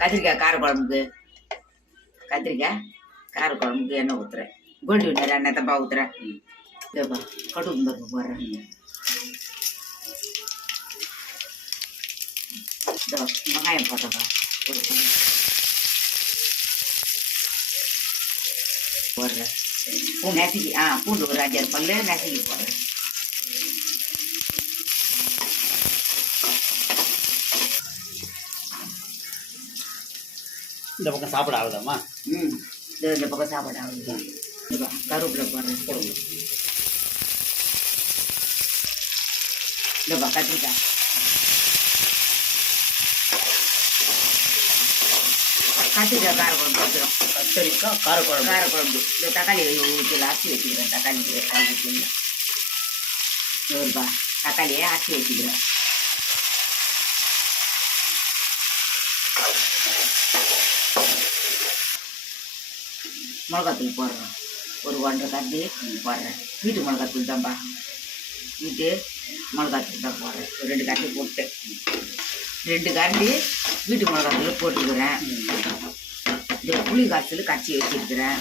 கத்திரிக்காய் காரக்குழம்புக்கு எண்ணெய் ஊற்றுறேன். கோல்டு வினர் எண்ணெய் தப்பா ஊற்றுறேன். இதப்பா கடுகு பருப்பு போடுறேன். வெங்காயம் போட்டப்பா போடுறேன். நெசிக்கி பூண்டு ஒரு 5-6 பல்லு நெசிக்கி போடுறேன். இந்த பக்கம் சாப்பிட ஆகுதாம்மா? இந்த பக்கம் சாப்பாடு ஆகுது. கருவேப்பிலை போடுறேன். போடுங்க. இந்தப்பா கத்திரிக்காய் காரக்குழம்பு வச்சுரும். கத்திரிக்காய் காரக்குழம்பு. இந்த தக்காளி ஊற்றியில் அரைச்சி வச்சுக்கிறேன். தக்காளி ஊற்றியில் ஒருபா தக்காளியை அரைச்சி வச்சுக்கிறேன். மிளகாத்தூள் போடுறேன். ஒரு 1.5 கரண்டி போடுறேன். வீட்டு மிளகாத்தூள் தான்ப்பா. வீட்டு மிளகாத்தூள் தான் போடுறேன். ஒரு 2 கரண்டி போட்டு 2 கரண்டி வீட்டு மிளகாத்தூள் போட்டுக்கிறேன். இந்த புளி காய்ச்சல் கரைச்சி வச்சுருக்கிறேன்.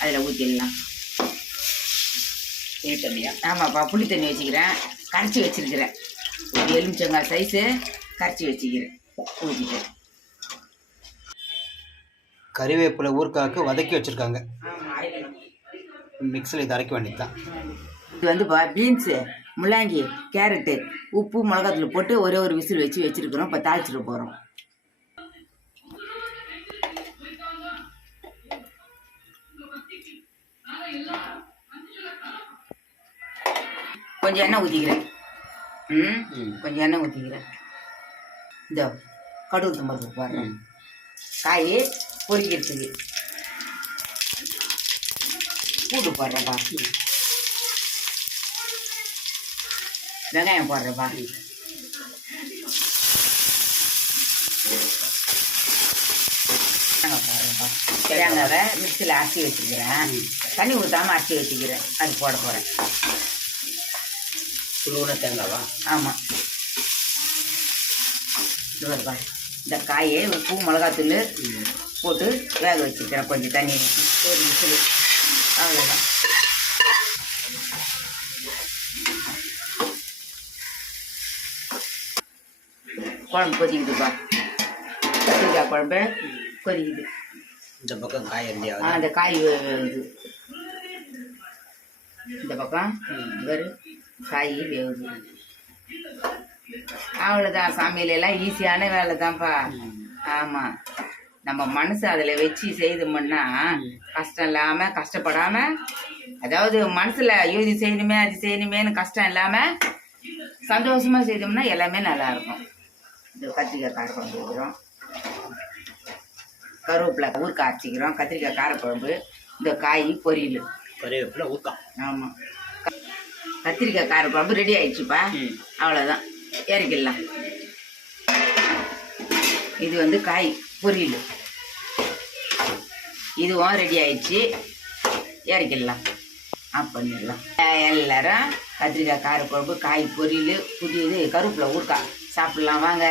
அதில் ஊற்றிடலாம். புளி தண்ணியா? ஆமாப்பா, புளி தண்ணி வச்சுக்கிறேன். கரைச்சி வச்சுருக்கிறேன். ஒரு எலுமிச்சங்காய் சைஸு கரைச்சி வச்சுக்கிறேன். ஊற்றிட்டேன். கறிவேப்பிலை ஊறுகாய்க்கு வதக்கி வச்சுருக்காங்க. மிக்ஸில் இதை அரைக்க வேண்டியது தான். இது வந்துப்பா பீன்ஸு, முள்ளங்கி, கேரட்டு, உப்பு, மிளகாத்தூள் போட்டு ஒரே ஒரு விசில் வச்சுருக்கிறோம். இப்போ தாளிச்சிட்டு போகிறோம். கொஞ்சம் எண்ணெய் ஊற்றிக்கிறேன். கொஞ்சம் எண்ணெய் ஊற்றிக்கிறேன். இந்த கடுகு தும்பருக்கு போடுறேன். காய் பொரிக்கிறதுக்கு பூண்டு போடுறப்பா. வெங்காயம் போடுறப்பா. போடுறப்பா. தேங்காவை மிக்சியில் அரைச்சி வச்சுக்கிறேன். தண்ணி ஊற்றாமல் அரைச்சி வச்சுக்கிறேன். அது போட போகிறேன். சுடுவன தேங்காவா? ஆமாம். இதுவா இந்த காயை உப்பு மிளகாத்தூள் போட்டு வேக வச்சுக்கிறேன். கொஞ்சம் தண்ணி ஊற்றி ஒரு விசில். அவ்வளோதான். குழம்பு கொதிக்குதுப்பா. கத்திரிக்காய் குழம்பு கொதிக்குது. இந்த பக்கம் காய் அந்த காய் வேகுது. இந்த பக்கம் வேறு காய் வேகுது. அவ்வளோதான். சமையலெல்லாம் ஈஸியான வேலை தான்ப்பா. ஆமாம், நம்ம மனசு அதில் வச்சு செய்தோம்னா கஷ்டம் இல்லாமல் கஷ்டப்படாமல், அதாவது மனசில் இது செய்யணுமே அது செய்யணுமேனு கஷ்டம் இல்லாமல் சந்தோஷமாக செய்தோம்னா எல்லாமே நல்லாயிருக்கும். இது கத்திரிக்காய் காரக்குழம்பு வைக்கிறோம். கருவேப்பிலை ஊறுகாய் அரைச்சிக்கிறோம். கத்திரிக்காய் காரக்குழம்பு. இந்த காய் பொரியல். கறிவேப்பிலை ஊறுகாய். ஆமாம், கத்திரிக்காய் காரக்குழம்பு ரெடி ஆயிடுச்சுப்பா. அவ்வளோதான், இறக்கிடலாம். இது வந்து காய் பொரியல். இதுவும் ரெடி ஆயிடுச்சு. இறக்கிடலாம். ஆஃப் பண்ணிடலாம். எல்லாரும் கத்திரிக்காய் காரக்குழம்பு, காய் பொரியல், புதியது கருவேப்பிலை ஊறுகாய் சாப்பிட்லாம். வாங்க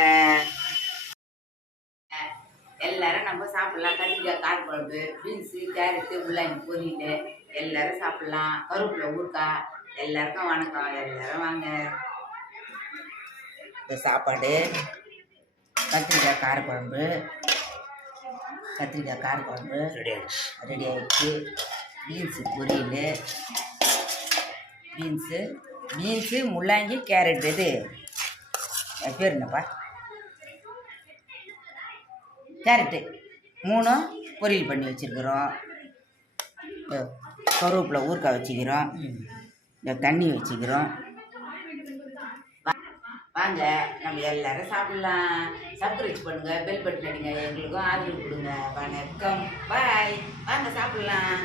எல்லாரும் நம்ம சாப்பிட்லாம். கத்திரிக்காய் காரக்குழம்பு, பீன்ஸு, கேரட்டு, முள்ளங்கி பொரியல் எல்லாரும் சாப்பிட்லாம். கருவேப்பிலை ஊறுகாய். எல்லாருக்கும் வணக்கம். எல்லாரும் வாங்க. இந்த சாப்பாடு கத்திரிக்காய் காரக்குழம்பு ரெடி ஆகிடுச்சு. பீன்ஸு பொரியல். பீன்ஸு முள்ளங்கி கேரட். இது பேர் என்னப்பா? கேரட்டு 3 பொரியல் பண்ணி வச்சுருக்குறோம். கருவேப்பிலை ஊறுகாய் வச்சுக்கிறோம். இந்த தண்ணி வச்சுக்கிறோம். வாங்க நம்ம எல்லாரும் சாப்பிட்லாம். சப்ஸ்கிரைப் பண்ணுங்கள், பெல் பட்டன் அடிங்க, எங்களுக்கும் ஆதரவு கொடுங்க. வணக்கம், பாய். வாங்க சாப்பிட்லாம்.